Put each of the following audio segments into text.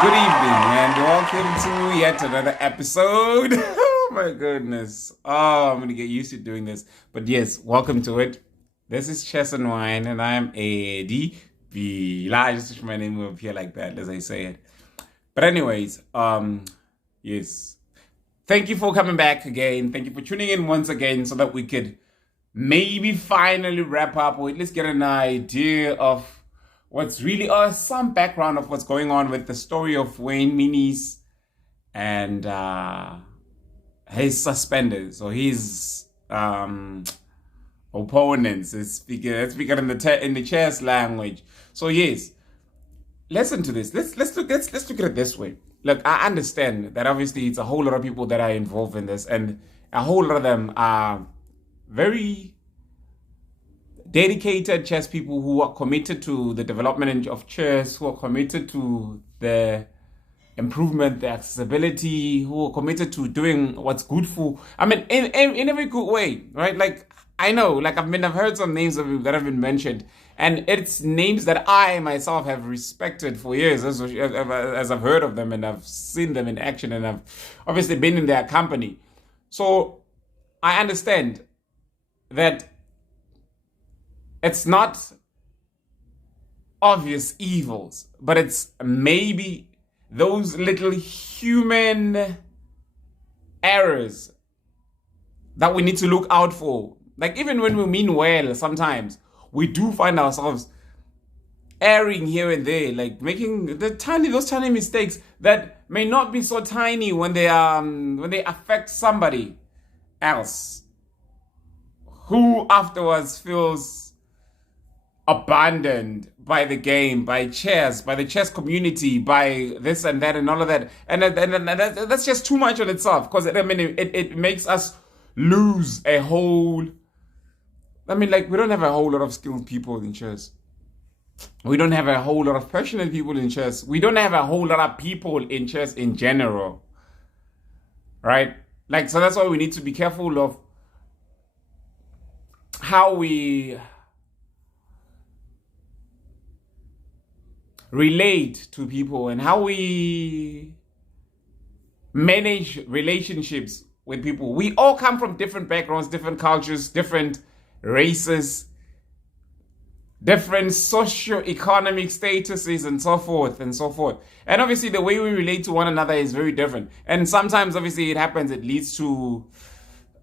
Good evening and welcome to yet another episode. Oh my goodness. Oh, I'm gonna get used to doing this. But yes, welcome to it. This is Chess and Wine, and I'm ADB. I just switch my name up here like that as I say it. But anyways, yes. Thank you for coming back again. Thank you for tuning in once again so that we could maybe finally wrap up or at least get an idea of what's really some background of what's going on with the story of Wayne Minnies and his suspenders or his opponents. Let's speak it in the chess language. So yes, listen to this. Let's look at it this way. Look, I understand that obviously it's a whole lot of people that are involved in this, and a whole lot of them are very dedicated chess people who are committed to the development of chess, who are committed to the improvement, the accessibility, who are committed to doing what's good for, I mean, in every good way, right? Like, I know, like I've heard some names that have been mentioned, and it's names that I myself have respected for years as I've heard of them and I've seen them in action and I've obviously been in their company. So I understand that it's not obvious evils, but it's maybe those little human errors that we need to look out for. Like, even when we mean well, sometimes we do find ourselves erring here and there, like making those tiny mistakes that may not be so tiny when they affect somebody else who afterwards feels abandoned by the game, by chess, by the chess community, by this and that and all of that. And that's just too much on itself, because it makes us lose a whole... I mean, like, we don't have a whole lot of skilled people in chess. We don't have a whole lot of passionate people in chess. We don't have a whole lot of people in chess in general. Right? Like, so that's why we need to be careful of how we relate to people and how we manage relationships with people. We all come from different backgrounds, different cultures, different races, different socio-economic statuses, and so forth and so forth. And obviously the way we relate to one another is very different. And sometimes obviously it leads to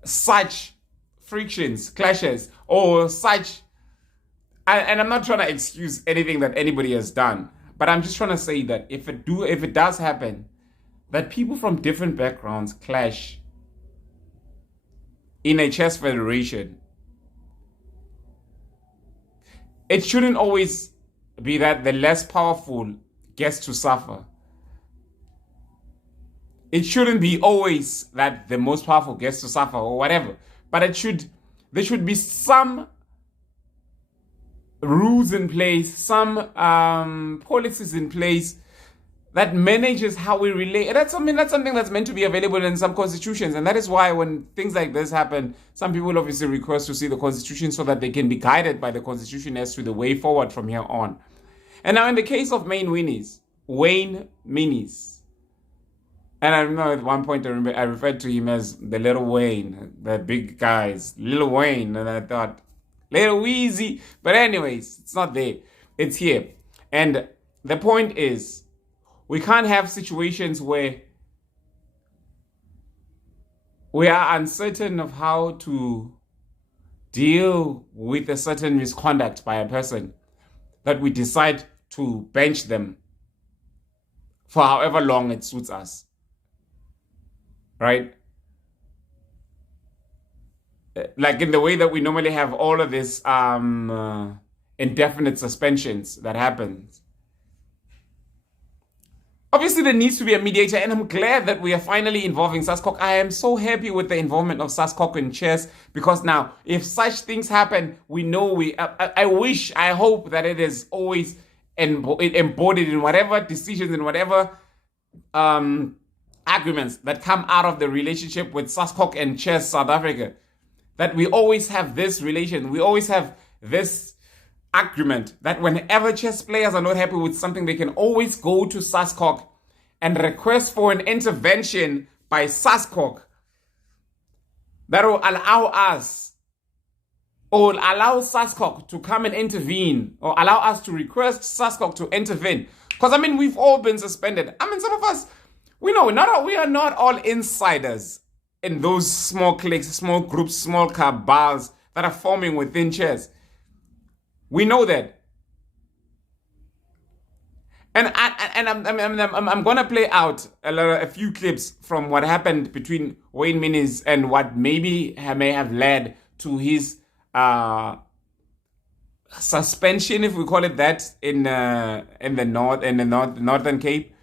such frictions, clashes, or such... And I'm not trying to excuse anything that anybody has done, but I'm just trying to say that if it does happen, that people from different backgrounds clash in a chess federation, it shouldn't always be that the less powerful gets to suffer. It shouldn't be always that the most powerful gets to suffer or whatever, but there should be some rules in place, some policies in place that manages how we relate. That's something that's meant to be available in some constitutions, and that is why when things like this happen, some people obviously request to see the constitution so that they can be guided by the constitution as to the way forward from here on. And now in the case of Wayne Minnies, and I remember at one point I referred to him as the little Wayne, the big guys, Little Wayne, and I thought, Little Wheezy. But anyways, it's not there. It's here. And the point is, we can't have situations where we are uncertain of how to deal with a certain misconduct by a person, that we decide to bench them for however long it suits us. Right? Like in the way that we normally have all of this indefinite suspensions that happens. Obviously, there needs to be a mediator, and I'm glad that we are finally involving SASCOC. I am so happy with the involvement of SASCOC in chess, because now, if such things happen, we know I hope that it is always embodied in whatever decisions and whatever arguments that come out of the relationship with SASCOC and Chess South Africa. That we always have this relation, we always have this agreement that whenever chess players are not happy with something, they can always go to SASCOC and request for an intervention by SASCOC that will allow us, or allow SASCOC to come and intervene, or allow us to request SASCOC to intervene. Because, I mean, we've all been suspended. I mean, some of us, we know we are not all insiders in those small cliques, small groups, small cabals that are forming within chess. We know that. And I'm going to play out a few clips from what happened between Wayne Minnies and what maybe may have led to his suspension, if we call it that, in the Northern Cape.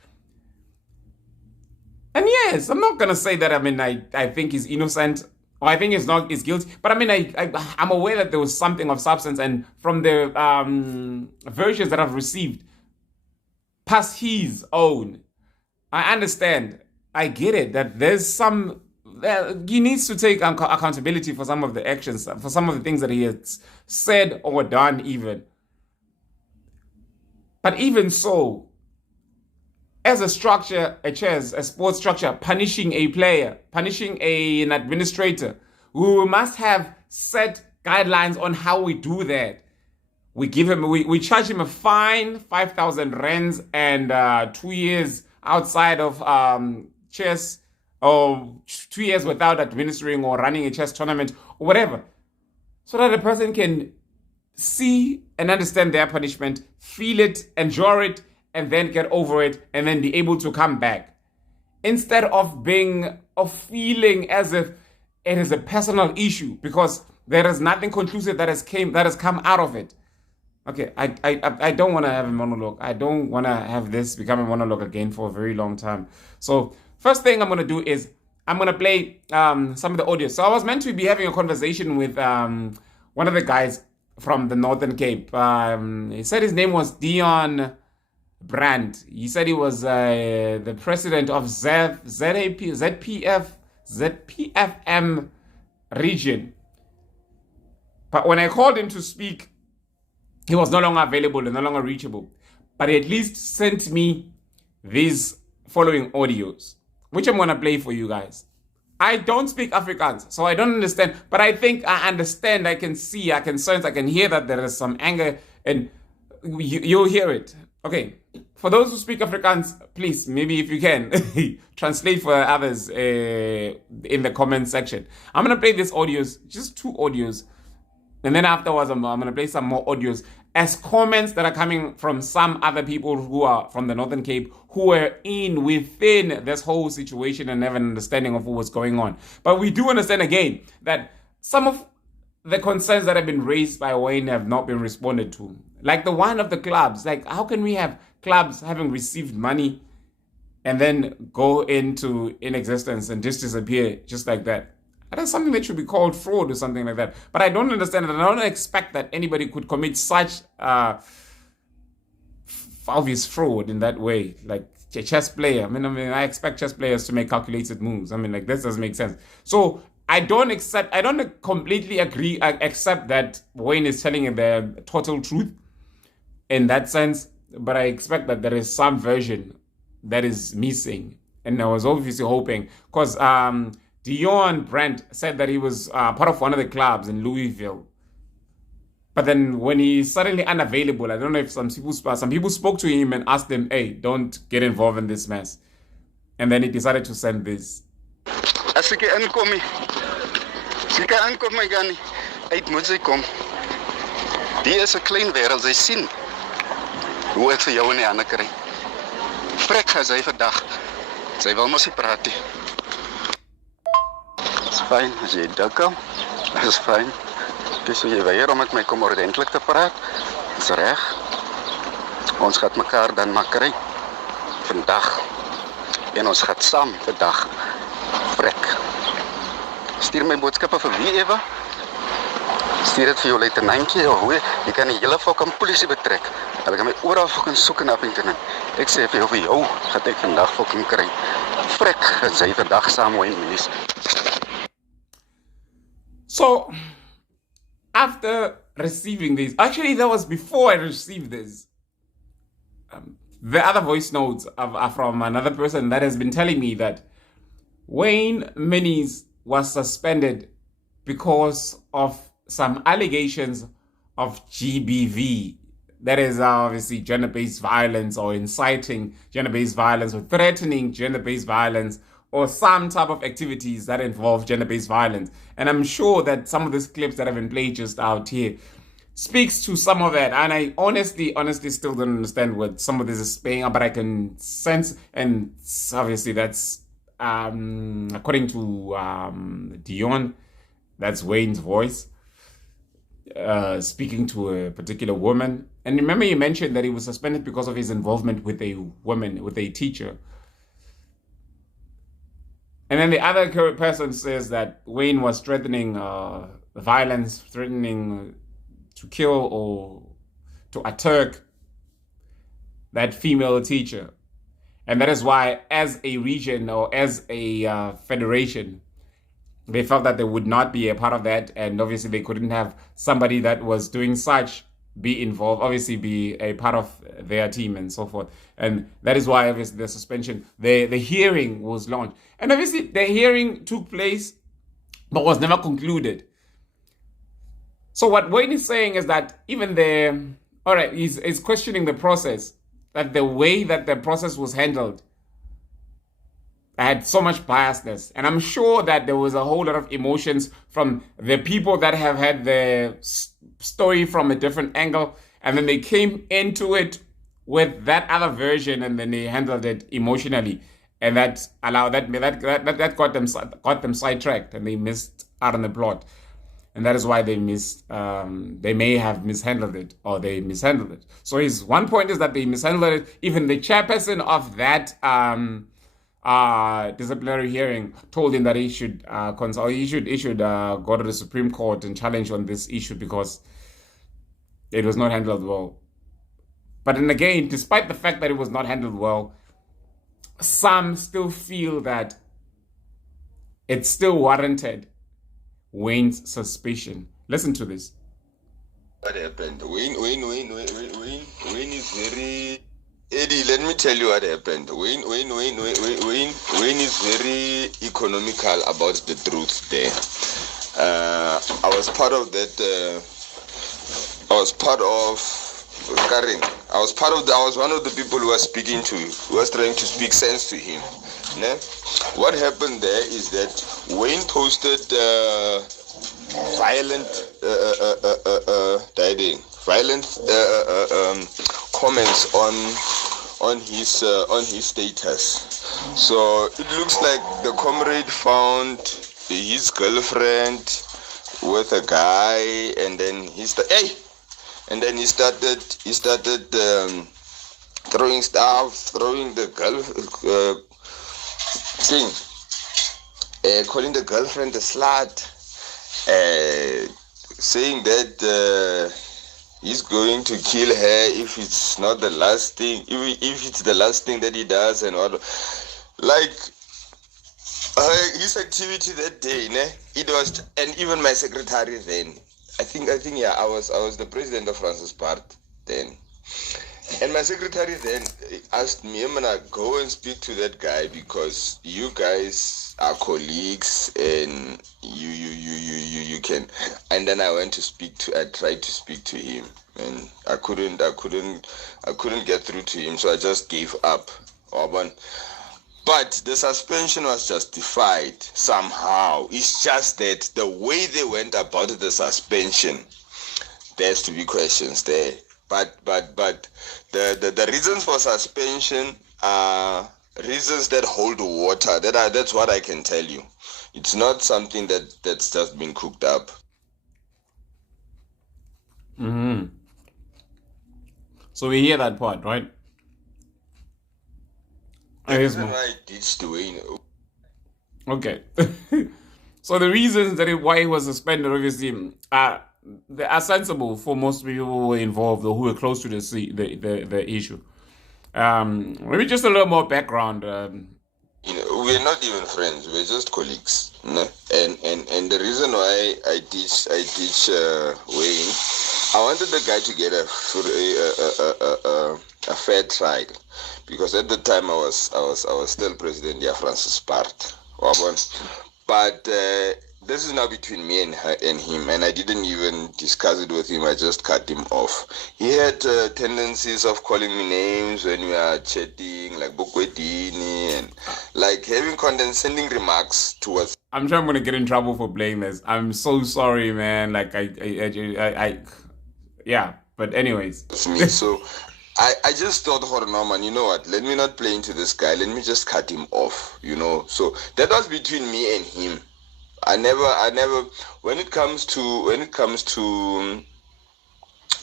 And yes, I'm not gonna say that. I mean, I think he's innocent, or I think he's guilty. But I mean, I'm aware that there was something of substance, and from the versions that I've received, past his own, I understand. I get it that there's some. He needs to take accountability for some of the actions, for some of the things that he has said or done, even. But even so, as a structure, a sports structure, punishing a player, punishing an administrator, we must have set guidelines on how we do that. We charge him a fine, 5,000 rands, and 2 years outside of chess, or 2 years without administering or running a chess tournament, or whatever, so that the person can see and understand their punishment, feel it, enjoy it, and then get over it, and then be able to come back, instead of feeling as if it is a personal issue, because there is nothing conclusive that has come out of it. Okay, I don't want to have a monologue. I don't want to have this become a monologue again for a very long time. So first thing I'm going to do is I'm going to play some of the audio. So I was meant to be having a conversation with one of the guys from the Northern Cape. He said his name was Dion Brandt. He said he was the president of ZPFM region. But when I called him to speak, he was no longer available and no longer reachable. But he at least sent me these following audios, which I'm going to play for you guys. I don't speak Afrikaans, so I don't understand. But I think I understand. I can see, I can sense, I can hear that there is some anger, and you'll hear it. Okay, for those who speak Afrikaans, please, maybe if you can, translate for others in the comment section. I'm going to play these audios, just 2 audios. And then afterwards, I'm going to play some more audios as comments that are coming from some other people who are from the Northern Cape, who are within this whole situation and have an understanding of what was going on. But we do understand again that some of the concerns that have been raised by Wayne have not been responded to. Like the one of the clubs. Like, how can we have clubs having received money and then go into inexistence and just disappear just like that? That is something that should be called fraud or something like that. But I don't understand it. I don't expect that anybody could commit such obvious fraud in that way. Like a chess player. I mean, I expect chess players to make calculated moves. I mean, like, this doesn't make sense. So I don't completely accept that Wayne is telling the total truth in that sense. But I expect that there is some version that is missing. And I was obviously hoping, because Dion Brandt said that he was part of one of the clubs in Louisville. But then when he's suddenly unavailable, I don't know if some people spoke to him and asked him, hey, don't get involved in this mess. And then he decided to send this. As ek inkom, my gani, uit moet sy kom. Die is 'n klein wêreld, sy sien hoe ek vir jou in die hande kry. Vrek gaan sy vandag. Sy wil mos nie praat nie. Dis fyn as jy debacle. Dis fyn. Dis jy weier om met my kom ordentlik te praat. Dis reg. Ons gaan mekaar dan maar kry vandag. En ons gaan saam vandag vrek. Stuur my boodskappe vir wie ewe. Stuur dit vir jou luitenantjie of hoe jy kan die hele fucking polisie betrek. Hulle kan my oral fucking soek in Appington. Ek sê vir jou gaan ek vandag fucking kry. Vrek, sy vandag saam met Minnies. So, after receiving this, actually that was before I received this. The other voice notes are from another person that has been telling me that Wayne Minnies was suspended because of some allegations of GBV. That is obviously gender-based violence, or inciting gender-based violence, or threatening gender-based violence, or some type of activities that involve gender-based violence. And I'm sure that some of these clips that have been played just out here speaks to some of that. And I honestly still don't understand what some of this is saying, but I can sense, and obviously that's according to Dion, that's Wayne's voice, speaking to a particular woman. And remember, you mentioned that he was suspended because of his involvement with a woman, with a teacher. And then the other person says that Wayne was threatening violence, threatening to kill or to attack that female teacher. And that is why, as a region or as a federation, they felt that they would not be a part of that. And obviously they couldn't have somebody that was doing such be involved, obviously be a part of their team and so forth. And that is why obviously the suspension, the hearing was launched. And obviously the hearing took place but was never concluded. So what Wayne is saying is that even he's questioning the process, that the way that the process was handled had so much biasness. And I'm sure that there was a whole lot of emotions from the people that have had the story from a different angle, and then they came into it with that other version, and then they handled it emotionally, and that got them sidetracked, and they missed out on the plot. And that is why they may have mishandled it, or they mishandled it. So his one point is that they mishandled it. Even the chairperson of that disciplinary hearing told him that he should go to the Supreme Court and challenge on this issue because it was not handled well. But then again, despite the fact that it was not handled well, some still feel that it still warranted Wayne's suspicion. Listen to this. What happened? Wayne is very... Eddie, let me tell you what happened. Wayne is very economical about the truth there. I was part of that. I was one of the people who was speaking to, who was trying to speak sense to him. Ne? What happened there is that Wayne posted violent comments on his status. So it looks like the comrade found his girlfriend with a guy, and then he started throwing stuff, throwing the girl calling the girlfriend a slut, saying that he's going to kill her if it's not the last thing, if it's the last thing that he does, and all. Like his activity that day, it was, and even my secretary then. I think I was the president of Francis Part then. And my secretary then asked me, I'm gonna go and speak to that guy because you guys are colleagues and you can. And then I tried to speak to him, and I couldn't get through to him, so I just gave up. But the suspension was justified somehow. It's just that the way they went about the suspension, there's to be questions there. But the reasons for suspension are reasons that hold water. That's what I can tell you. It's not something that's just been cooked up. Mm-hmm. So we hear that part, right? Right, it's doing. Okay. So the reasons why he was suspended, obviously, they are sensible for most people who were involved or who were close to the issue. Maybe just a little more background. We're not even friends. We're just colleagues. No? And the reason why I teach Wayne I wanted the guy to get a fair trial, because at the time I was still president of Francis Part. But this is now between me and him, and I didn't even discuss it with him. I just cut him off. He had tendencies of calling me names when we are chatting, like Bokwetini, and like having condescending remarks towards. I'm sure I'm gonna get in trouble for Blameless. I'm so sorry, man. Like yeah. But anyways, me. So I just thought, hold on, man, you know what? Let me not play into this guy. Let me just cut him off. So that was between me and him. I never. When it comes to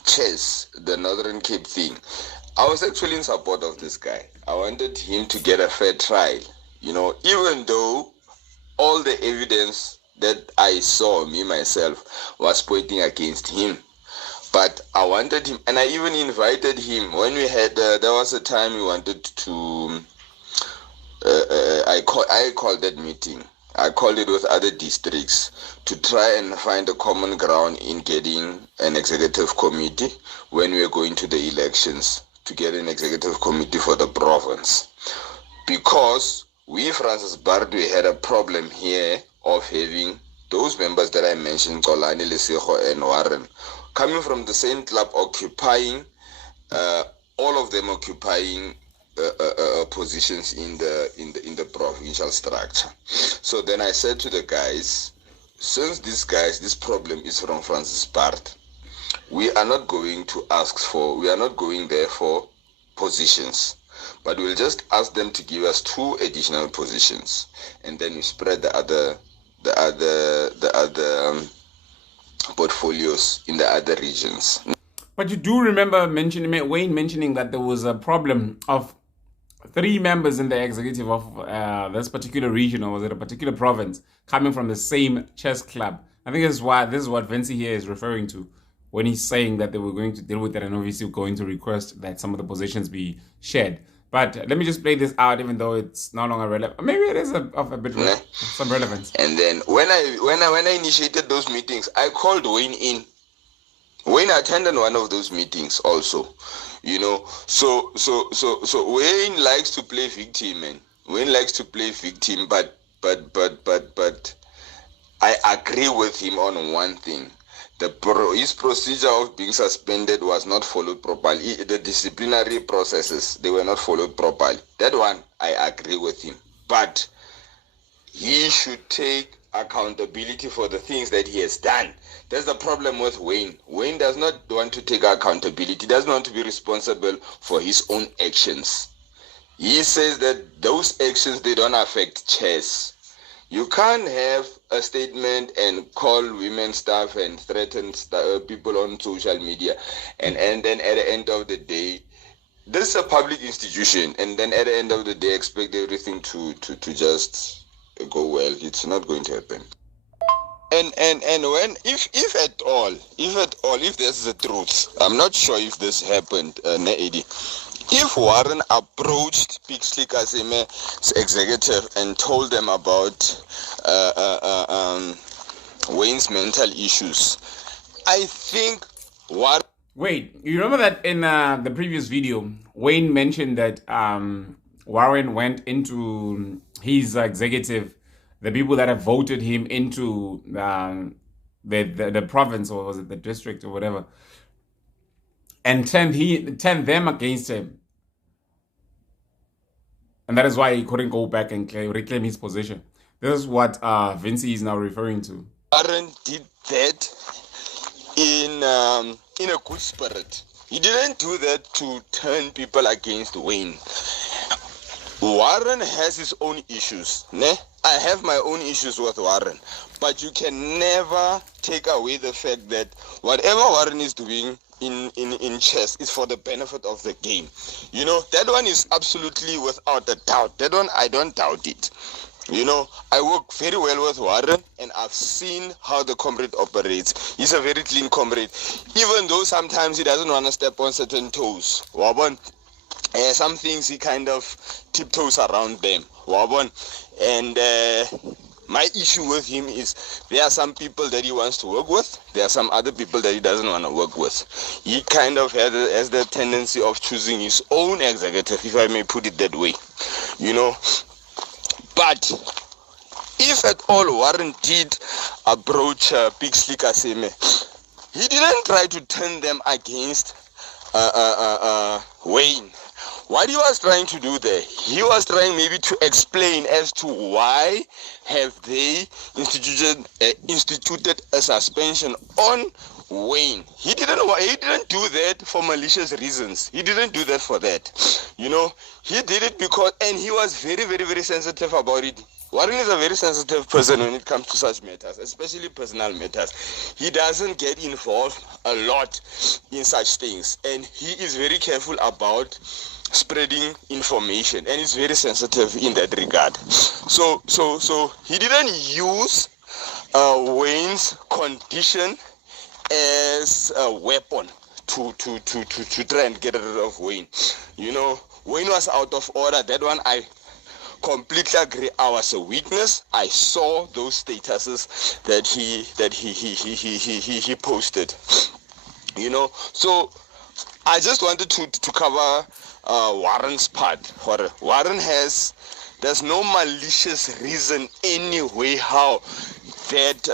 chess, the Northern Cape thing, I was actually in support of this guy. I wanted him to get a fair trial. Even though all the evidence that I saw, me myself, was pointing against him. But I wanted him, and I even invited him when we had. There was a time we wanted to. I called that meeting. I called it with other districts to try and find a common ground in getting an executive committee when we were going to the elections, to get an executive committee for the province. Because we, Francis Bard, we had a problem here of having those members that I mentioned, Kolani, Lesego, and Warren, coming from the same club, occupying, all of them occupying positions in the provincial structure. So then I said to the guys, since this problem is from Francis Bard, we are not going there for positions, but we'll just ask them to give us 2 additional positions, and then we spread the other portfolios in the other regions. But you do remember Wayne mentioning that there was a problem of 3 members in the executive of this particular region, or was it a particular province, coming from the same chess club. I think this is what Vinci here is referring to when he's saying that they were going to deal with it, and obviously going to request that some of the positions be shared. But let me just play this out, even though it's no longer relevant. Maybe it is of a bit some relevance. And then when I initiated those meetings, I called Wayne in. Wayne attended one of those meetings also. So Wayne likes to play victim, man. Wayne likes to play victim, but I agree with him on one thing. His procedure of being suspended was not followed properly. The disciplinary processes, they were not followed properly. That one, I agree with him. But he should take accountability for the things that he has done. That's the problem with Wayne. Wayne does not want to take accountability, doesn't want to be responsible for his own actions. He says that those actions, they don't affect chess. You can't have a statement and call women staff and threaten people on social media, and then at the end of the day, this is a public institution, and then at the end of the day expect everything to just go well. It's not going to happen. And when if at all this is the truth, I'm not sure if this happened, Eddie. If Warren approached Pixley Kaseme's executive and told them about Wayne's mental issues, I think Warren... Wait, you remember that in the previous video, Wayne mentioned that Warren went into his executive, the people that have voted him into the province, or was it the district or whatever, and turned them against him. And that is why he couldn't go back and reclaim his position. This is what Vinci is now referring to. Warren did that in a good spirit. He didn't do that to turn people against Wayne. Warren has his own issues. I have my own issues with Warren. But you can never take away the fact that whatever Warren is doing in chess is for the benefit of the game. That one is absolutely without a doubt. That one, I don't doubt it. I work very well with Warren, and I've seen how the comrade operates. He's a very clean comrade, even though sometimes he doesn't want to step on certain toes. Some things he kind of tiptoes around them. And My issue with him is there are some people that he wants to work with. There are some other people that he doesn't want to work with. He kind of has the tendency of choosing his own executive, if I may put it that way. But if at all Warren did approach Pixley Kaseme, he didn't try to turn them against Wayne. What he was trying to do there, he was trying maybe to explain as to why have they instituted a suspension on Wayne. He didn't do that for malicious reasons. He didn't do that for that. He did it because, and he was very, very, very sensitive about it. Warren is a very sensitive person when it comes to such matters, especially personal matters. He doesn't get involved a lot in such things, and he is very careful about spreading information, and is very sensitive in that regard. So he didn't use Wayne's condition as a weapon to try and get rid of Wayne. Wayne was out of order. That one I completely agree. I was a witness. I saw those statuses that he posted. So I just wanted to cover Warren's part. Warren there's no malicious reason anyway how that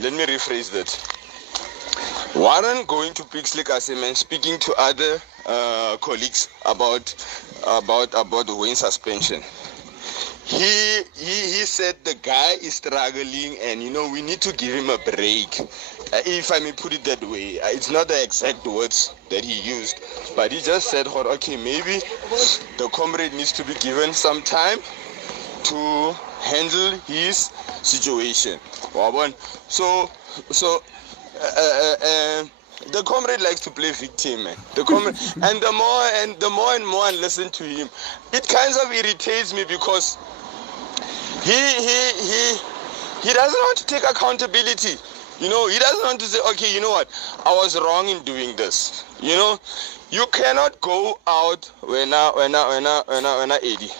let me rephrase that. Warren going to Pixley Kaseme and speaking to other colleagues about Wayne suspension. He said the guy is struggling, and we need to give him a break. If I may put it that way, it's not the exact words that he used, but he just said, okay, maybe the comrade needs to be given some time to handle his situation. So the comrade likes to play victim, man. The comrade, and the more and more I listen to him, it kind of irritates me because he doesn't want to take accountability. He doesn't want to say, okay, you know what, I was wrong in doing this. You cannot go out when I 80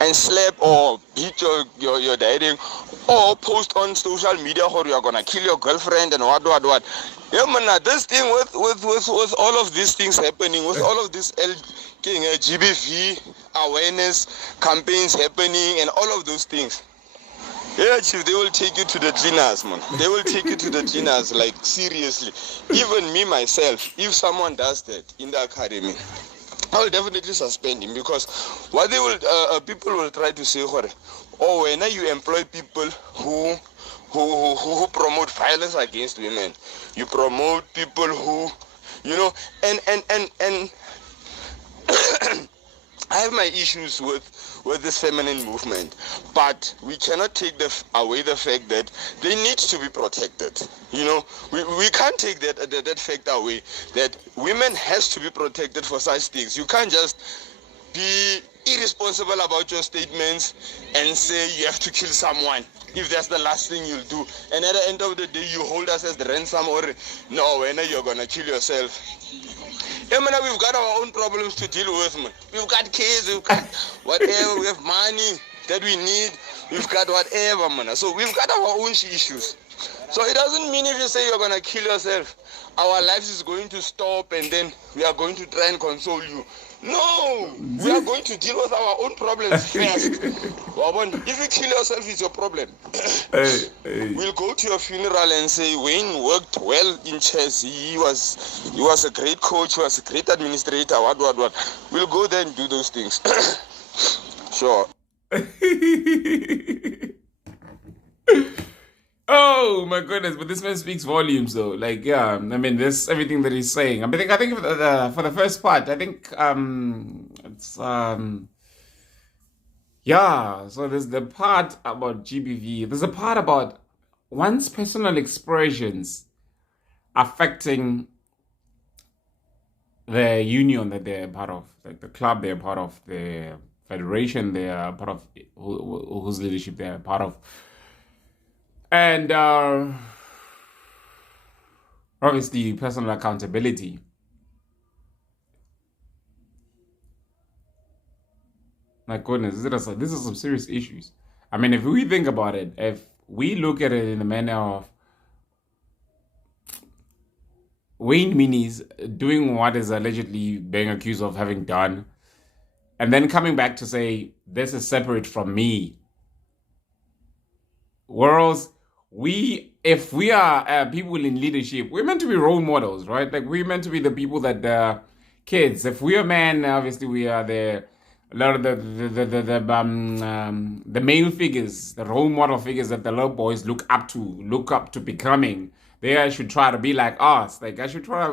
and slap or beat your dating or post on social media how you're gonna kill your girlfriend and what. Yeah, man, this thing with all of these things happening, with all of this GBV awareness campaigns happening and all of those things. Yeah, Chief, they will take you to the cleaners, man. They will take you to the cleaners, like, seriously. Even me, myself, if someone does that in the academy, I will definitely suspend him, because what they will, people will try to say, when you employ people who promote violence against women, you promote people who, and I have my issues with this feminine movement, but we cannot take away the fact that they need to be protected. We can't take that fact away, that women has to be protected for such things. You can't just be irresponsible about your statements and say you have to kill someone if that's the last thing you'll do, and at the end of the day you hold us as the ransom, or no, when you're gonna kill yourself. Yeah, man, we've got our own problems to deal with, man. We've got kids, we've got whatever, we have money that we need, we've got whatever, man. So we've got our own issues. So it doesn't mean if you say you're going to kill yourself, our lives is going to stop and then we are going to try and console you. No! We are going to deal with our own problems first. If you kill yourself, it's your problem. We'll go to your funeral and say, Wayne worked well in chess. He was a great coach, he was a great administrator, what. We'll go there and do those things. Sure. Oh my goodness! But this man speaks volumes, though. Like, yeah, I mean, this everything that he's saying. I think for the first part, I think it's yeah. So there's the part about GBV. There's a part about one's personal expressions affecting the union that they're part of, like the club they're part of, the federation they're part of, whose leadership they're part of. And obviously personal accountability. My goodness, this is some serious issues. I mean, if we think about it, if we look at it in the manner of Wayne Minnies doing what is allegedly being accused of having done, and then coming back to say, this is separate from me. Whereas if we are people in leadership, we're meant to be role models, right? Like we're meant to be the people that kids. If we're a man, obviously we are a lot of the male figures, the role model figures that the little boys look up to becoming. They should try to be like us. Like you should try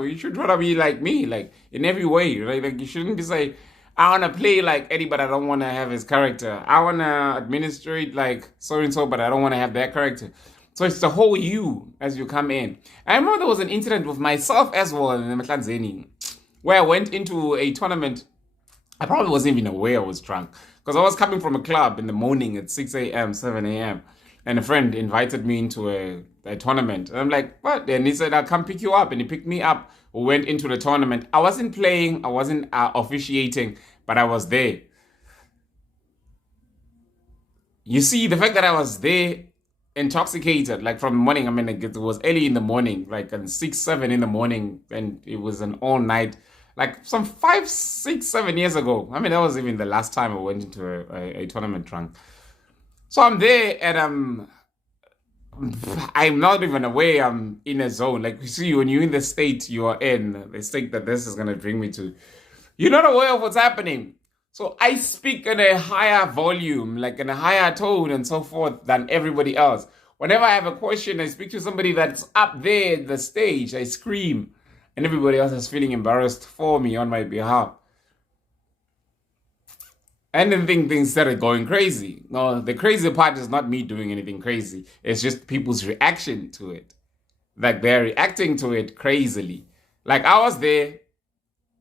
to be like me, like in every way, right? Like you shouldn't be say, I want to play like Eddie, but I don't want to have his character. I want to administrate like so and so, but I don't want to have that character. So it's the whole you as you come in. I remember there was an incident with myself as well in Mhlanzeni, where I went into a tournament. I probably wasn't even aware I was drunk because I was coming from a club in the morning at 6 a.m., 7 a.m. And a friend invited me into a tournament. And I'm like, what? And he said, I'll come pick you up. And he picked me up. We went into the tournament. I wasn't playing. I wasn't officiating, but I was there. You see, the fact that I was there, intoxicated, like from the morning, I mean, like it was early in the morning, like at 6, 7 in the morning, and it was an all night, like some 5, 6, 7 years ago. I mean, that was even the last time I went into a tournament drunk. So I'm there and I'm not even aware I'm in a zone. Like you see, when you're in the state you are in, the state that this is gonna bring me to, you're not aware of what's happening. So I speak in a higher volume, like in a higher tone and so forth than everybody else. Whenever I have a question, I speak to somebody that's up there at the stage, I scream, and everybody else is feeling embarrassed for me on my behalf. And then things started going crazy. No, the crazy part is not me doing anything crazy. It's just people's reaction to it. Like they're reacting to it crazily. Like I was there,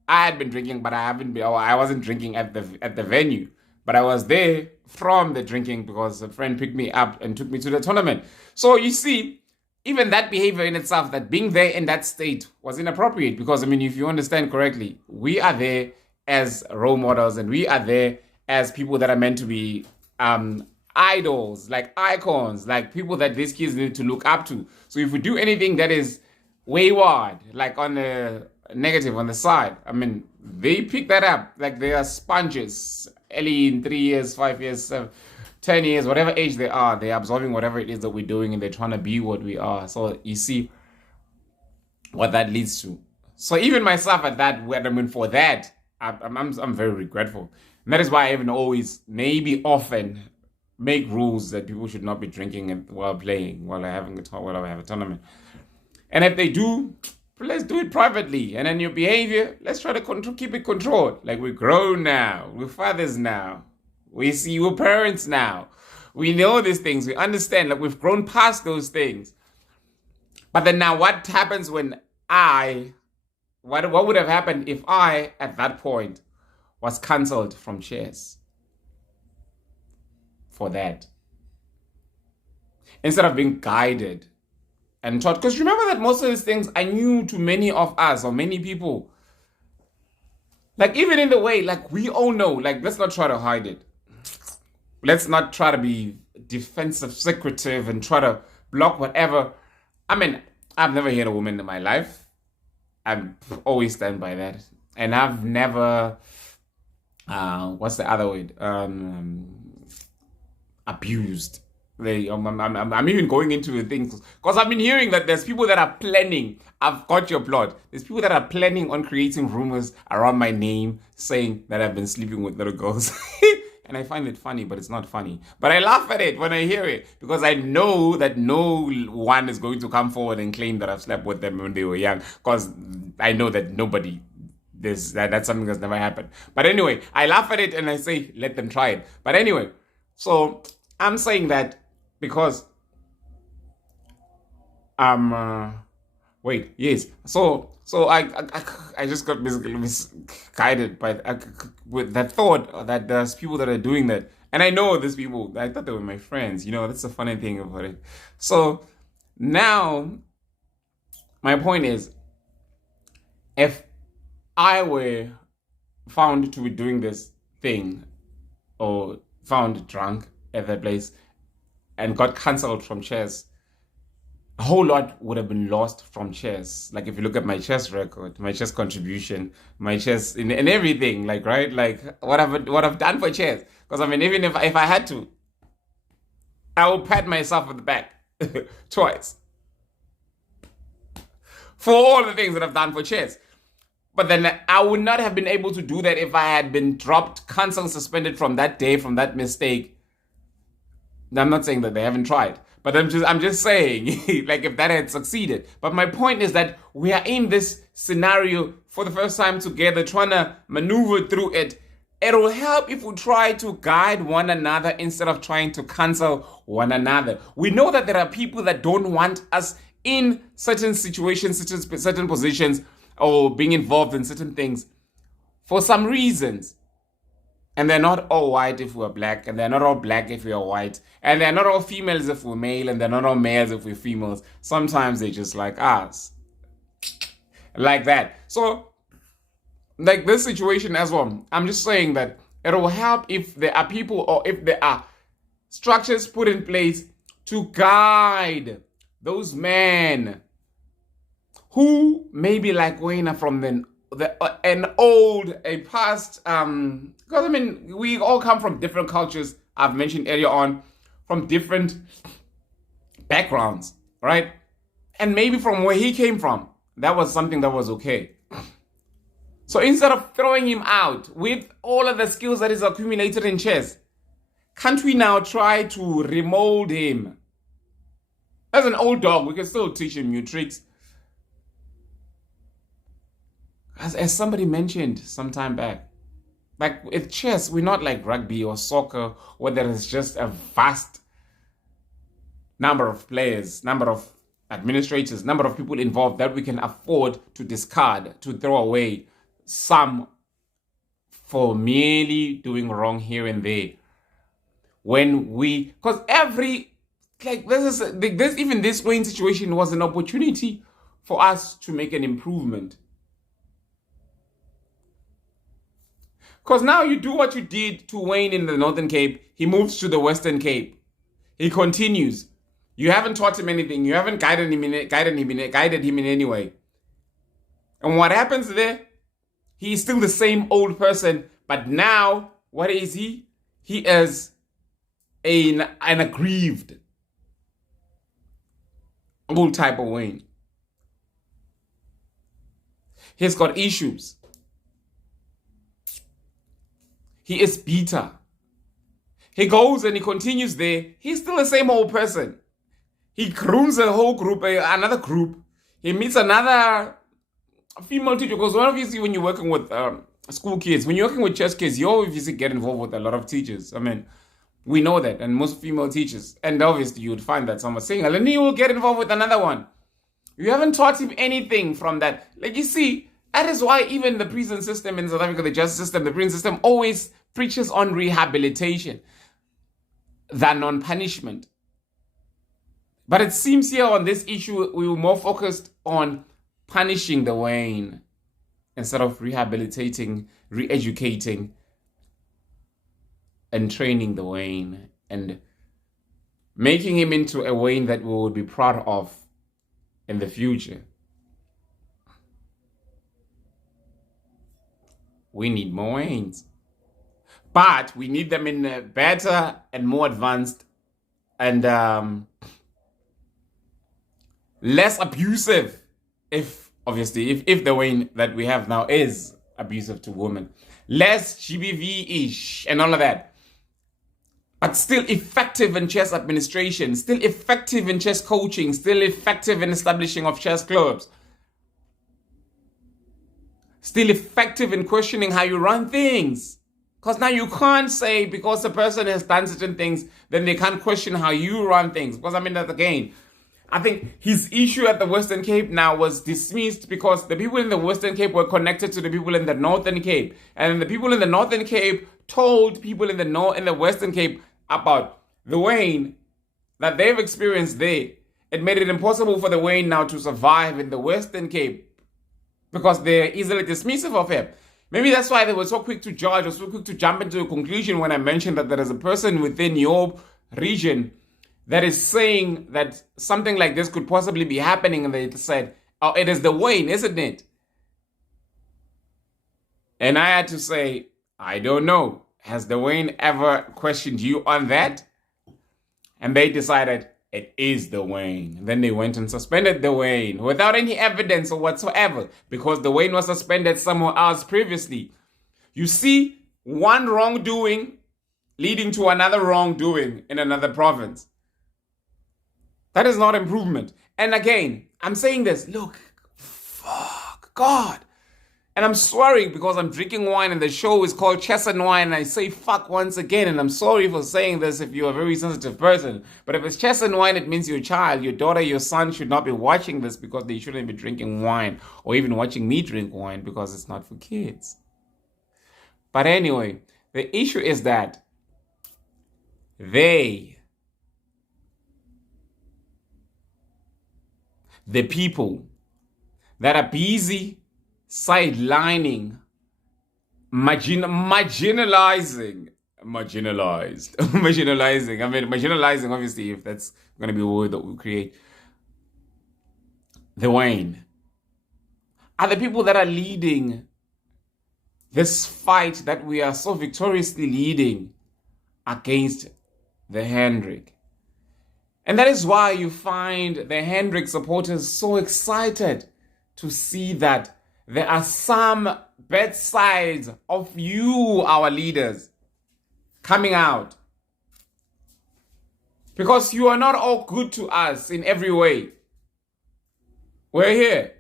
I had been drinking, but I wasn't drinking at the venue. But I was there from the drinking because a friend picked me up and took me to the tournament. So you see, even that behavior in itself, that being there in that state was inappropriate. Because I mean, if you understand correctly, we are there as role models and we are there as people that are meant to be idols, like icons, like people that these kids need to look up to. So if we do anything that is wayward, like on the negative, on the side, I mean, they pick that up like they are sponges. Early in 3 years, 5 years, 10 years, whatever age they are, they're absorbing whatever it is that we're doing and they're trying to be what we are. So you see what that leads to. So even myself at that, I mean, for that, I'm very regretful. And that is why I even always, maybe often, make rules that people should not be drinking while playing, while I have a tournament. And if they do, let's do it privately. And then your behavior, let's try to keep it controlled. Like we're grown now, we're fathers now, we're parents now. We know these things, we understand, like we've grown past those things. But then now what happens when what would have happened if I, at that point, was cancelled from chess for that? Instead of being guided and taught. Because remember that most of these things are new to many of us or many people. Like even in the way, like we all know, like let's not try to hide it. Let's not try to be defensive, secretive and try to block whatever. I mean, I've never hit a woman in my life. I've always stand by that. And I've never... what's the other word? Abused. I'm even going into the things because I've been hearing that there's people that are planning. I've got your plot. There's people that are planning on creating rumors around my name, saying that I've been sleeping with little girls. And I find it funny, but it's not funny. But I laugh at it when I hear it because I know that no one is going to come forward and claim that I've slept with them when they were young. Because I know that nobody. That's something that's never happened. But anyway, I laugh at it and I say, let them try it. But anyway, so I'm saying that because So I just got basically misguided by with that thought that there's people that are doing that, and I know these people. I thought they were my friends. You know, that's the funny thing about it. So now my point is, if I were found to be doing this thing, or found drunk at that place and got cancelled from chess, a whole lot would have been lost from chess. Like if you look at my chess record, my chess contribution, my chess and everything, like right, like what I've done for chess. Because I mean, even if I had to, I will pat myself on the back twice for all the things that I've done for chess. But then I would not have been able to do that if I had been dropped, cancelled, suspended from that day, from that mistake. I'm not saying that they haven't tried, but I'm just saying, like if that had succeeded. But my point is that we are in this scenario for the first time together, trying to maneuver through it. It will help if we try to guide one another instead of trying to cancel one another. We know that there are people that don't want us in certain situations, certain positions, or being involved in certain things for some reasons. And they're not all white if we're black, and they're not all black if we're white, and they're not all females if we're male, and they're not all males if we're females. Sometimes they're just like us. Like that. So, like this situation as well, I'm just saying that it will help if there are people or if there are structures put in place to guide those men who maybe like Wayne are from a past, because I mean, we all come from different cultures, I've mentioned earlier on, from different backgrounds, right? And maybe from where he came from, that was something that was okay. So instead of throwing him out with all of the skills that is accumulated in chess, can't we now try to remold him? As an old dog, we can still teach him new tricks. As somebody mentioned some time back, like with chess, we're not like rugby or soccer, where there is just a vast number of players, number of administrators, number of people involved that we can afford to discard, to throw away some for merely doing wrong here and there. Because even this Wayne situation was an opportunity for us to make an improvement. Because now you do what you did to Wayne in the Northern Cape, he moves to the Western Cape. He continues. You haven't taught him anything. You haven't guided him in any way. And what happens there? He's still the same old person, but now, what is he? He is an aggrieved old type of Wayne. He's got issues. He is bitter. He goes and he continues there. He's still the same old person. He grooms a whole group, another group. He meets another female teacher. Because obviously when you're working with school kids, when you're working with chess kids, you obviously get involved with a lot of teachers. I mean, we know that, and most female teachers. And obviously you would find that someone's single, and he will get involved with another one. You haven't taught him anything from that. Like you see, that is why even the prison system in South Africa, the justice system, the prison system always preaches on rehabilitation than on punishment. But it seems here on this issue, we were more focused on punishing the Wayne instead of rehabilitating, re-educating, and training the Wayne and making him into a Wayne that we would be proud of in the future. We need more Waynes. But we need them in a better and more advanced and less abusive, if the Wayne that we have now is abusive to women. Less GBV-ish and all of that. But still effective in chess administration, still effective in chess coaching, still effective in establishing of chess clubs. Still effective in questioning how you run things. Because now you can't say because the person has done certain things, then they can't question how you run things. Because I mean, that again, I think his issue at the Western Cape now was dismissed because the people in the Western Cape were connected to the people in the Northern Cape. And the people in the Northern Cape told people in the Western Cape about the Wayne that they've experienced there. It made it impossible for the Wayne now to survive in the Western Cape because they're easily dismissive of him. Maybe that's why they were so quick to judge or so quick to jump into a conclusion when I mentioned that there is a person within your region that is saying that something like this could possibly be happening, and they said, oh, it is the Wayne, isn't it? And I had to say, I don't know. Has the Wayne ever questioned you on that? And they decided it is the Wayne. And then they went and suspended the Wayne without any evidence or whatsoever, because the Wayne was suspended somewhere else previously. You see, one wrongdoing leading to another wrongdoing in another province. That is not improvement. And again, I'm saying this, look, fuck, God. And I'm sorry because I'm drinking wine and the show is called Chess and Wine, and I say fuck once again, and I'm sorry for saying this if you're a very sensitive person. But if it's Chess and Wine, it means your child, your daughter, your son should not be watching this because they shouldn't be drinking wine, or even watching me drink wine because it's not for kids. But anyway, the issue is that the people that are busy sidelining, marginalizing, obviously, if that's going to be a word that we create, the Wayne, are the people that are leading this fight that we are so victoriously leading against the Hendricks. And that is why you find the Hendricks supporters so excited to see that there are some bad sides of you, our leaders, coming out. Because you are not all good to us in every way. We're here.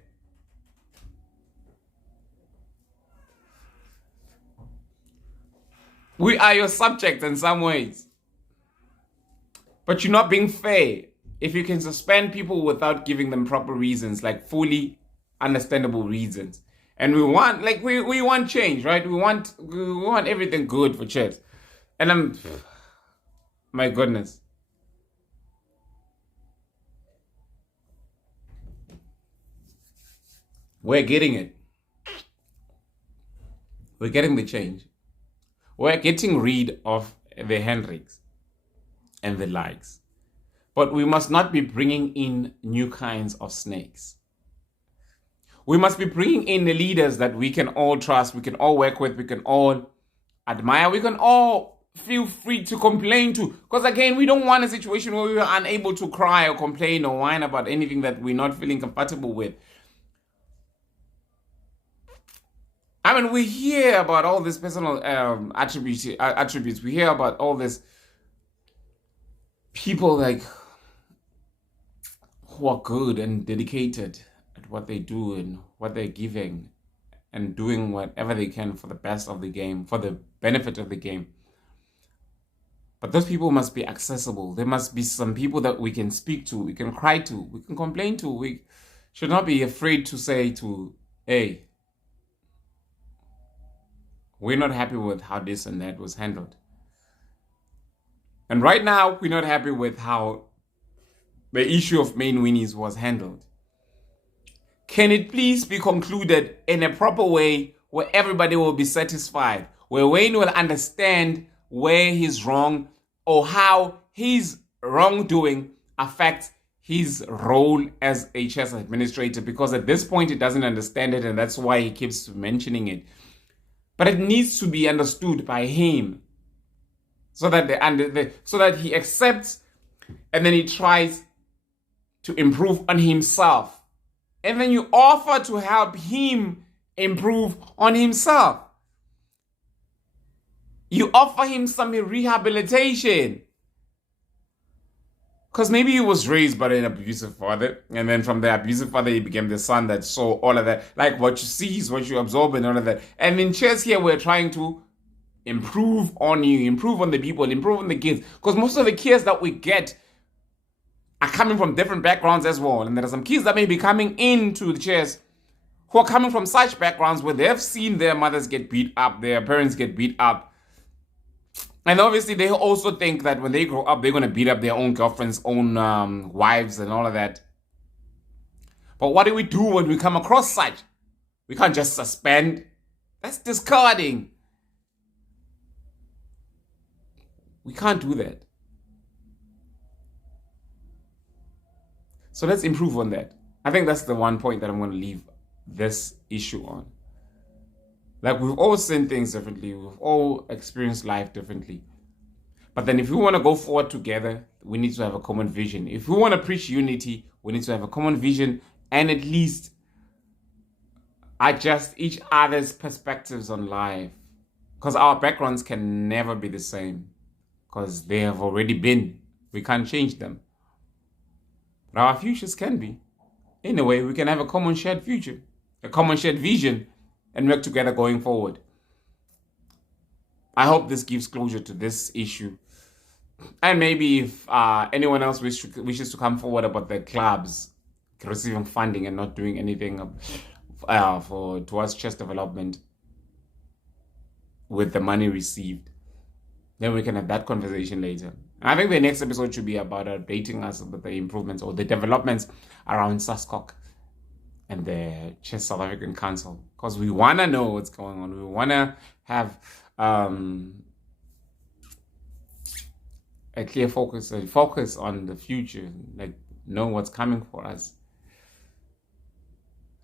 We are your subjects in some ways. But you're not being fair if you can suspend people without giving them proper reasons, like fully understandable reasons. And we want, like, we want change, right? We want everything good for chess. And my goodness. We're getting it. We're getting the change. We're getting rid of the Hendricks and the likes. But we must not be bringing in new kinds of snakes. We must be bringing in the leaders that we can all trust, we can all work with, we can all admire, we can all feel free to complain to. Because again, we don't want a situation where we are unable to cry or complain or whine about anything that we're not feeling comfortable with. I mean, we hear about all these personal attributes. We hear about all this people like who are good and dedicated at what they do and what they're giving and doing whatever they can for the best of the game, for the benefit of the game. But those people must be accessible. There must be some people that we can speak to, we can cry to, we can complain to. We should not be afraid to say to, hey, we're not happy with how this and that was handled. And right now, we're not happy with how the issue of main Minnies was handled. Can it please be concluded in a proper way where everybody will be satisfied, where Wayne will understand where he's wrong or how his wrongdoing affects his role as a chess administrator? Because at this point, he doesn't understand it, and that's why he keeps mentioning it. But it needs to be understood by him so that he accepts and then he tries to improve on himself. And then you offer to help him improve on himself. You offer him some rehabilitation. Because maybe he was raised by an abusive father, and then from the abusive father, he became the son that saw all of that. Like what you see is what you absorb and all of that. And in chess here, we're trying to improve on you, improve on the people, improve on the kids. Because most of the kids that we get are coming from different backgrounds as well. And there are some kids that may be coming into the chess who are coming from such backgrounds where they've seen their mothers get beat up, their parents get beat up. And obviously, they also think that when they grow up, they're going to beat up their own girlfriends, own wives, and all of that. But what do we do when we come across such? We can't just suspend That's discarding. We can't do that. So let's improve on that. I think that's the one point that I'm going to leave this issue on. Like, we've all seen things differently. We've all experienced life differently. But then if we want to go forward together, we need to have a common vision. If we want to preach unity, we need to have a common vision and at least adjust each other's perspectives on life. Because our backgrounds can never be the same. Because they have already been. We can't change them. But our futures can be. In a way, we can have a common shared future, a common shared vision, and work together going forward. I hope this gives closure to this issue. And maybe if anyone else wishes to come forward about their clubs receiving funding and not doing anything towards chess development with the money received, then we can have that conversation later. And I think the next episode should be about updating us about the improvements or the developments around SASCOC and the Chess South African Council. Because we want to know what's going on. We want to have a clear focus on the future, like know what's coming for us.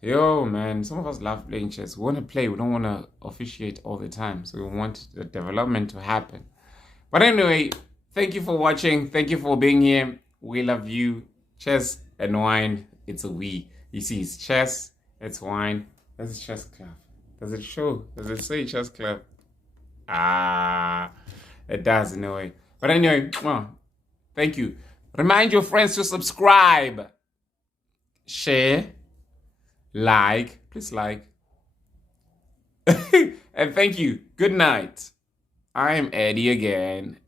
Yo, man, some of us love playing chess. We want to play. We don't want to officiate all the time. So we want the development to happen. But anyway, thank you for watching. Thank you for being here. We love you. Chess and wine. It's a we. You see, it's chess. It's wine. That's a chess club. Does it show? Does it say chess club? It does in a way. But anyway, thank you. Remind your friends to subscribe, share, like. Please like. And thank you. Good night. I am Eddie again.